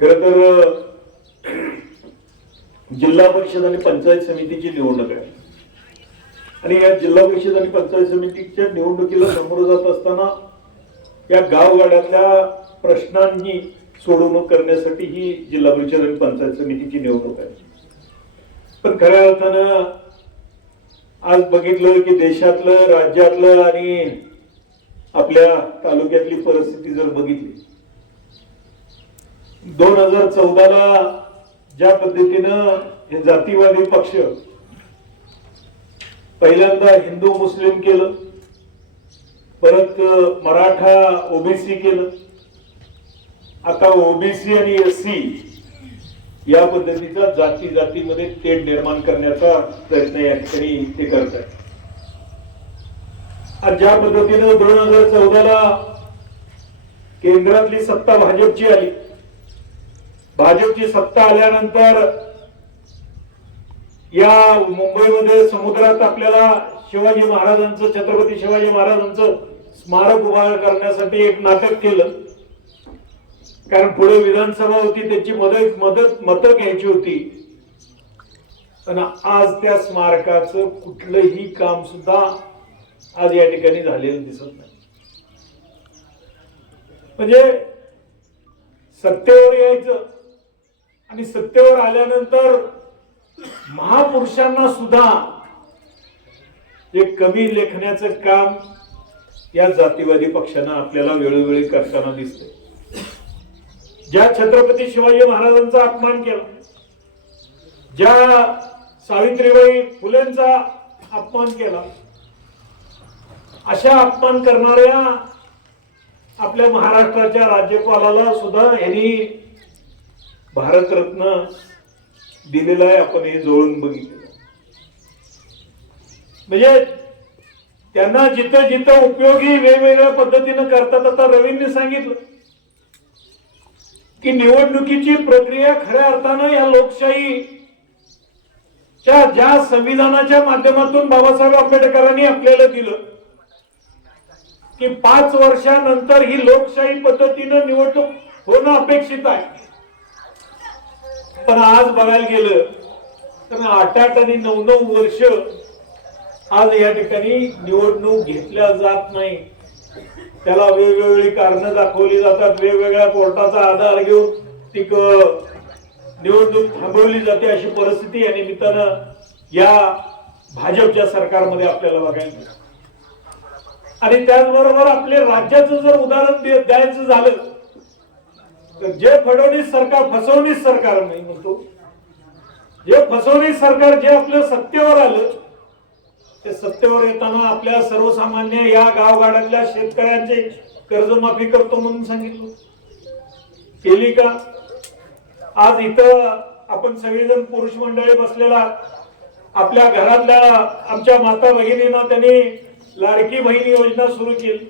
खरं तर जिल्हा परिषद आणि पंचायत समितीची निवडणूक आहे आणि या जिल्हा परिषद आणि पंचायत समितीच्या निवडणुकीला सामोरं जात असताना या गावगाड्यातल्या प्रश्नांनी सोडवणूक करण्यासाठी ही जिल्हा परिषद आणि पंचायत समितीची निवडणूक आहे. पण खऱ्या अर्थानं आज बघितलं की देशातलं, राज्यातलं आणि आपल्या तालुक्यातली परिस्थिती जर बघितली, 2014ला ज्या पद्धतीनं हे जातीवादी पक्ष पहिल्यांदा हिंदू मुस्लिम केलं, परत मराठा ओबीसी केलं, आता ओबीसी आणि एससी या पद्धतीचा जाती जातीमध्ये तेढ निर्माण करण्याचा प्रयत्न या ठिकाणी ते करत आहेत. आज ज्या पद्धतीनं 2014ला केंद्रातली सत्ता भाजपची आली, भाजपची सत्ता आल्यानंतर या मुंबईमध्ये समुद्रात आपल्याला शिवाजी महाराजांचं, छत्रपती शिवाजी महाराजांचं स्मारक उभा करण्यासाठी एक नाटक केलं. कारण पुढे विधानसभा होती, त्याची मतं घ्यायची होती. पण आज त्या स्मारकाचं कुठलंही काम सुद्धा आज या ठिकाणी झालेलं दिसत नाही. म्हणजे सत्तेवर यायचं आणि सत्तेवर आल्यानंतर महापुरुषांना सुद्धा एक कमी लेखण्याचं काम या जातीवादी पक्षांना आपल्याला वेळोवेळी करताना दिसते. ज्या छत्रपती शिवाजी महाराजांचा अपमान केला, ज्या सावित्रीबाई फुलेंचा अपमान केला, अशा अपमान करणाऱ्या आपल्या महाराष्ट्राच्या राज्यपालाला सुद्धा यांनी भारतरत्न दिलेला आहे. आपण हे जोडून बघितलं. म्हणजे त्यांना जिथं जिथं उपयोगी वेगवेगळ्या पद्धतीनं करतात. आता रवींनी सांगितलं की निवडणुकीची प्रक्रिया खऱ्या अर्थानं या लोकशाहीच्या ज्या संविधानाच्या माध्यमातून बाबासाहेब आंबेडकरांनी आपल्याला दिलं की 5 वर्षानंतर ही लोकशाही पद्धतीनं निवडणूक होणं अपेक्षित आहे. पण आज बघायला गेलं तर 8-8 आणि 9-9 वर्ष आज या ठिकाणी निवडणूक घेतल्या जात नाही. त्याला वेगवेगळी कारणं दाखवली जातात, वेगवेगळ्या कोर्टाचा आधार घेऊन ती निवडणूक थांबवली जाते. अशी परिस्थिती या निमित्तानं या भाजपच्या सरकारमध्ये आपल्याला बघायला मिळते. आणि त्याचबरोबर आपल्या राज्याचं जर उदाहरण द्यायचं झालं तर जे फडणवीस सरकार, फसवणीस सरकार नाही म्हणतो, जे फसवणीस सरकार जे आपल्या सत्तेवर आलं, ते सत्तेवर येताना आपल्या सर्वसामान्य या गावगाड्यातल्या शेतकऱ्यांचे कर्जमाफी करतो म्हणून सांगितलं. केली का? आज इथं आपण सगळेजण पुरुष मंडळी बसलेला, आपल्या घरातल्या आमच्या माता भगिनींना त्यांनी लाडकी बहीण योजना सुरू केली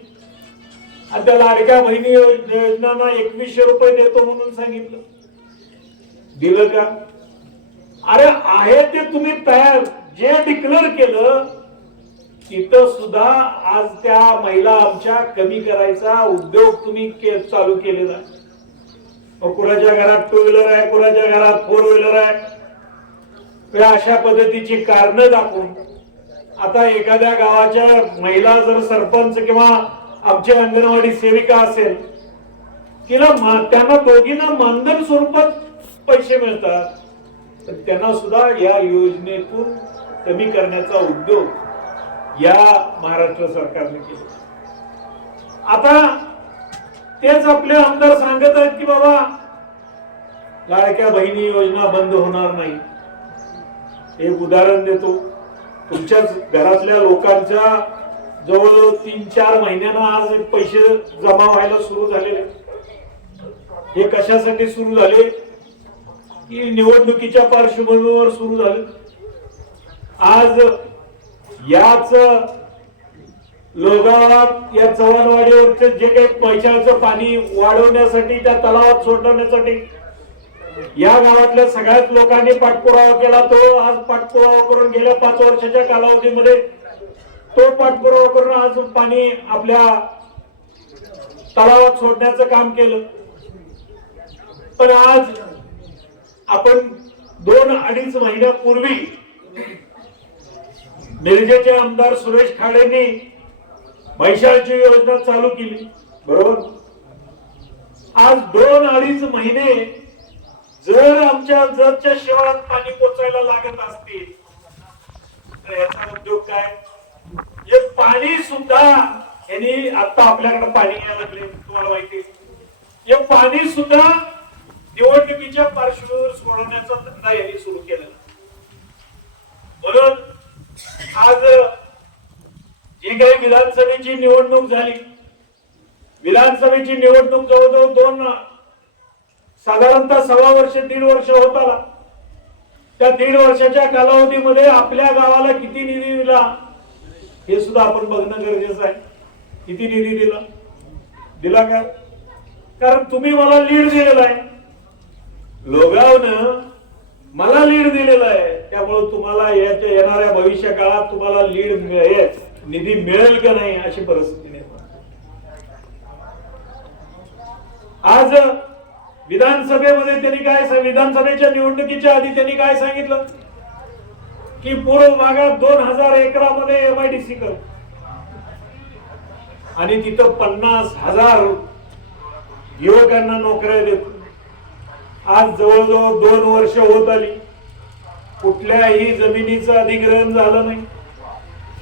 आणि त्या लाडक्या बहिणी योजनांना 2100 रुपये देतो म्हणून सांगितलं. दिलं का? अरे आहे ते तुम्ही तयार, जे डिक्लेअर केलं तिथं सुद्धा आज त्या महिला आमच्या कमी करायचा उद्योग तुम्ही चालू केलेला आहे. कुणाच्या घरात 2 व्हीलर आहे, कुणाच्या घरात 4 व्हीलर आहे, अशा पद्धतीची कारणं दाखवून आता एखाद्या गावाच्या महिला जर सरपंच किंवा आमची अंगणवाडी सेविका असेल, तिला त्यांना दोघींना मानधन स्वरूपात पैसे मिळतात, तर त्यांना सुद्धा या योजनेतून कमी करण्याचा उद्योग या महाराष्ट्र सरकारने केला. आता तेच आपले आमदार सांगत आहेत की बाबा लाडक्या बहिणी योजना बंद होणार नाही. एक उदाहरण देतो. तुमच्याच घरातल्या लोकांच्या जवळ 3-4 महिन्यानं आज पैसे जमा व्हायला सुरू झालेले. हे कशासाठी सुरू झाले? की निवडणुकीच्या पार्श्वभूमीवर सुरू झाले. आज याच लोगावात या चव्हाणवाडीवरचे जे काही पैशाचं पाणी वाढवण्यासाठी, त्या तलावात सोडण्यासाठी या गावातल्या सगळ्याच लोकांनी पाठपुरावा केला. तो आज पाठपुरावा करून गेल्या 5 वर्षाच्या कालावधीमध्ये तो पाठपुरावा करून आज पाणी आपल्या तलावात सोडण्याचं काम केलं. पण आज आपण 2-2.5 महिन्यापूर्वी मिरजेचे आमदार सुरेश खाडेंनी म्हैसाळची योजना चालू केली, बरोबर. आज 2-2.5 महिने जर आमच्या जतच्या शिवारात पाणी पोचायला लागत असतील तर याचा उद्योग काय? हे पाणी सुद्धा यांनी आता आपल्याकडे पाणी यायला लागले, तुम्हाला माहिती. हे पाणी सुद्धा निवडणुकीच्या पार्श्वभूमीवर सोडवण्याचा धंदा यांनी सुरू केलेला. म्हणून आज जी काही विधानसभेची निवडणूक झाली, विधानसभेची निवडणूक जवळजवळ साधारणतः 1.25 वर्ष 1.5 वर्ष होत आला. त्या 1.5 वर्षाच्या कालावधीमध्ये आपल्या गावाला किती निधी दिला हे सुद्धा आपण बघणं गरजेचं आहे. किती निधी दिला का? कारण तुम्ही मला लीड दिलेला आहे, लोगावनं मला लीड दिलेला आहे, त्यामुळे तुम्हाला येणाऱ्या भविष्य काळात तुम्हाला लीड मिळेल, निधी मिळेल का नाही अशी परिस्थिती निर्माण. आज विधानसभेमध्ये त्यांनी काय, विधानसभेच्या निवडणुकीच्या आधी त्यांनी काय सांगितलं की पूर्व भागात 2000 एकरामध्ये MIDC कर आणि तिथं 50,000 युवकांना नोकऱ्या देतो. आज जवळजवळ 2 वर्ष होत आली, कुठल्याही जमिनीचं अधिग्रहण झालं नाही.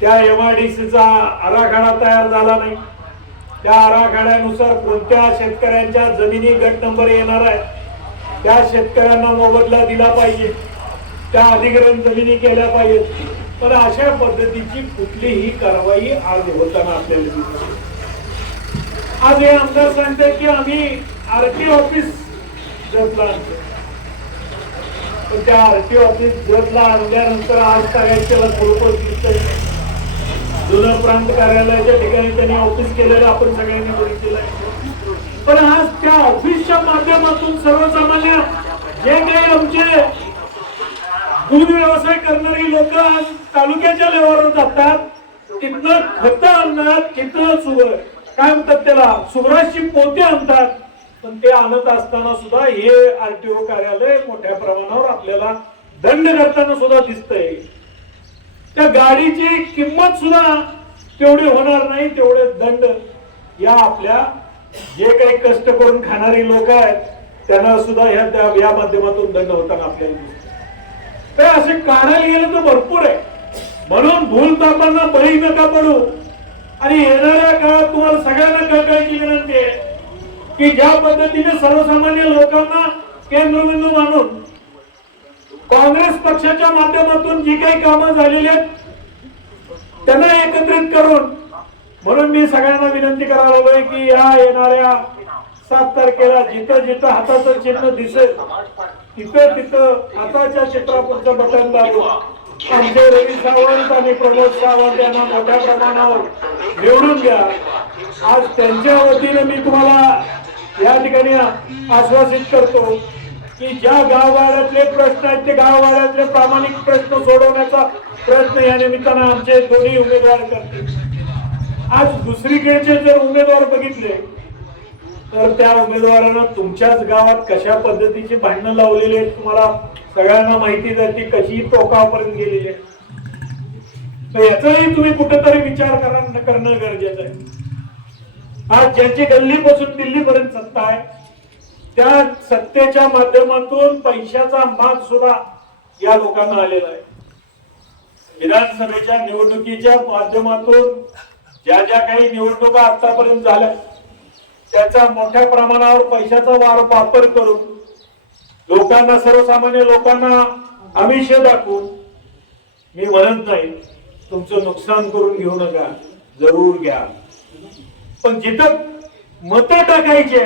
त्या MIDCचा आराखडा तयार झाला नाही. त्या आराखड्यानुसार कोणत्या शेतकऱ्यांच्या जमिनी गट नंबर येणार आहे त्या शेतकऱ्यांना मोबदला दिला पाहिजे, त्या अधिग्रहण जमिनी केल्या पाहिजेत. पण अशा पद्धतीची कुठलीही कारवाई आज होताना आपल्याला दिसते. आज हे आमदार सांगतात की आम्ही RT ऑफिस जतला आणतो, पण त्या RT ऑफिस जतला आणल्यानंतर आज सगळ्यांच्याला थोडं दिसतंय. जुनं प्रांत कार्यालयाच्या ठिकाणी त्यांनी ऑफिस केलेलं आपण सगळ्यांनी बघितलेलं आहे. पण आज त्या ऑफिसच्या माध्यमातून सर्वसामान्य जे काही आमचे दूध व्यवसाय करणारी लोक आज तालुक्याच्या लेवलवर जातात, तिथनं खतं आणणार, तिथं काय म्हणतात त्याला सुग्रासची पोते आणतात. पण ते आणत असताना सुद्धा हे RTO कार्यालय मोठ्या प्रमाणावर आपल्याला दंड करताना सुद्धा दिसतंय. त्या गाडीची किंमत सुद्धा तेवढी होणार नाही, तेवढे दंड या आपल्या जे काही कष्ट करून खाणारी लोक आहेत त्यांना सुद्धा या माध्यमातून दंड होताना आपल्याला दिसतो. तर असे काढायला गेलं तर भरपूर आहे. म्हणून भूलथापांना बळी नका पडू. आणि येणाऱ्या काळात तुम्हाला सगळ्यांना कळकळीची विनंती आहे की ज्या पद्धतीने सर्वसामान्य लोकांना केंद्रबिंदू मानून काँग्रेस पक्षाच्या माध्यमातून जी काही कामं झालेली आहेत त्यांना एकत्रित करून, म्हणून मी सगळ्यांना विनंती करायला लागलोय की या येणाऱ्या 7 तारखेला जिथं जिथं हाताचं चिन्ह दिसेल तिथं हाताच्या चित्रापुरतं बटन दाबून आमचे रवी सावंत आणि प्रमोद सावंत यांना मोठ्या प्रमाणावर निवडून घ्या. आज त्यांच्या वतीने मी तुम्हाला या ठिकाणी आश्वासित करतो की ज्या गावगाड्यातले प्रश्न आहेत ते गावगाड्यातले प्रामाणिक प्रश्न सोडवण्याचा प्रयत्न या निमित्तानं आमचे दोन्ही उमेदवार करतील. आज दुसरीकडचे जर उमेदवार बघितले तर त्या उमेदवारांना तुमच्याच गावात कशा पद्धतीची भांडणं लावलेली आहेत तुम्हाला सगळ्यांना माहिती जाते, कशी टोकापर्यंत गेलेली आहे. तर याचाही तुम्ही कुठेतरी विचार करणं गरजेचं आहे. आज ज्यांची गल्लीपासून दिल्लीपर्यंत सत्ता आहे त्या सत्तेच्या माध्यमातून पैशाचा माग सुद्धा या लोकांना आलेला आहे. विधानसभेच्या निवडणुकीच्या माध्यमातून ज्या ज्या काही निवडणुका आतापर्यंत झाल्या त्याचा मोठ्या प्रमाणावर पैशाचा वापर करून लोकांना, सर्वसामान्य लोकांना आमिष दाखवून, मी म्हणत नाही तुमचं नुकसान करून घेऊ नका, जरूर घ्या, पण जिथं मत टाकायचे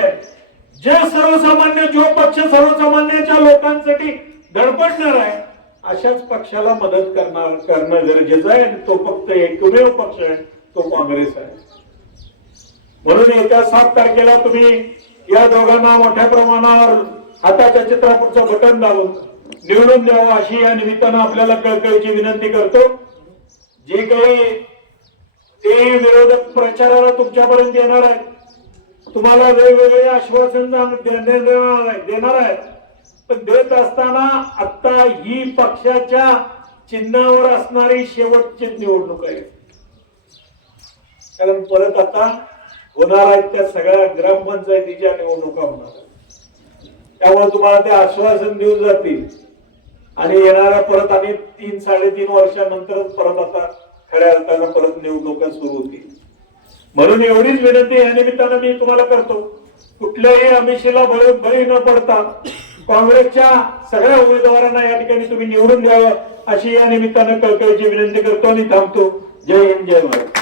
जे सर्वसामान्य, जो पक्ष सर्वसामान्यांच्या लोकांसाठी धडपडणार आहे अशाच पक्षाला मदत करणं गरजेचं आहे. आणि तो फक्त एकमेव पक्ष आहे, तो काँग्रेस आहे. म्हणून येत्या 7 तारखेला तुम्ही या दोघांना मोठ्या प्रमाणावर हाताच्या चित्रापुढचं बटन दाबून निवडून द्यावं अशी या निमित्तानं आपल्याला कळकळीची विनंती करतो. जे काही ते विरोधक प्रचाराला तुमच्यापर्यंत येणार आहेत तुम्हाला वेगवेगळे आश्वासन देणार आहे, पण देत असताना आता ही पक्षाच्या चिन्हावर असणारी शेवटची निवडणूक आहे. कारण परत आता होणार आहेत त्या सगळ्या ग्रामपंचायतीच्या निवडणुका होणार, त्यामुळे तुम्हाला ते आश्वासन देऊन जातील आणि येणाऱ्या परत आणि 3-3.5 वर्षानंतरच परत आता खऱ्या अर्थानं परत निवडणुका सुरू होतील. म्हणून एवढीच विनंती या निमित्तानं मी तुम्हाला करतो, कुठल्याही आमिषेला बळी न पडता काँग्रेसच्या सगळ्या उमेदवारांना या ठिकाणी तुम्ही निवडून द्यावं अशी या निमित्तानं कळकळीची विनंती करतो आणि थांबतो. जय हिंद, जय भारत.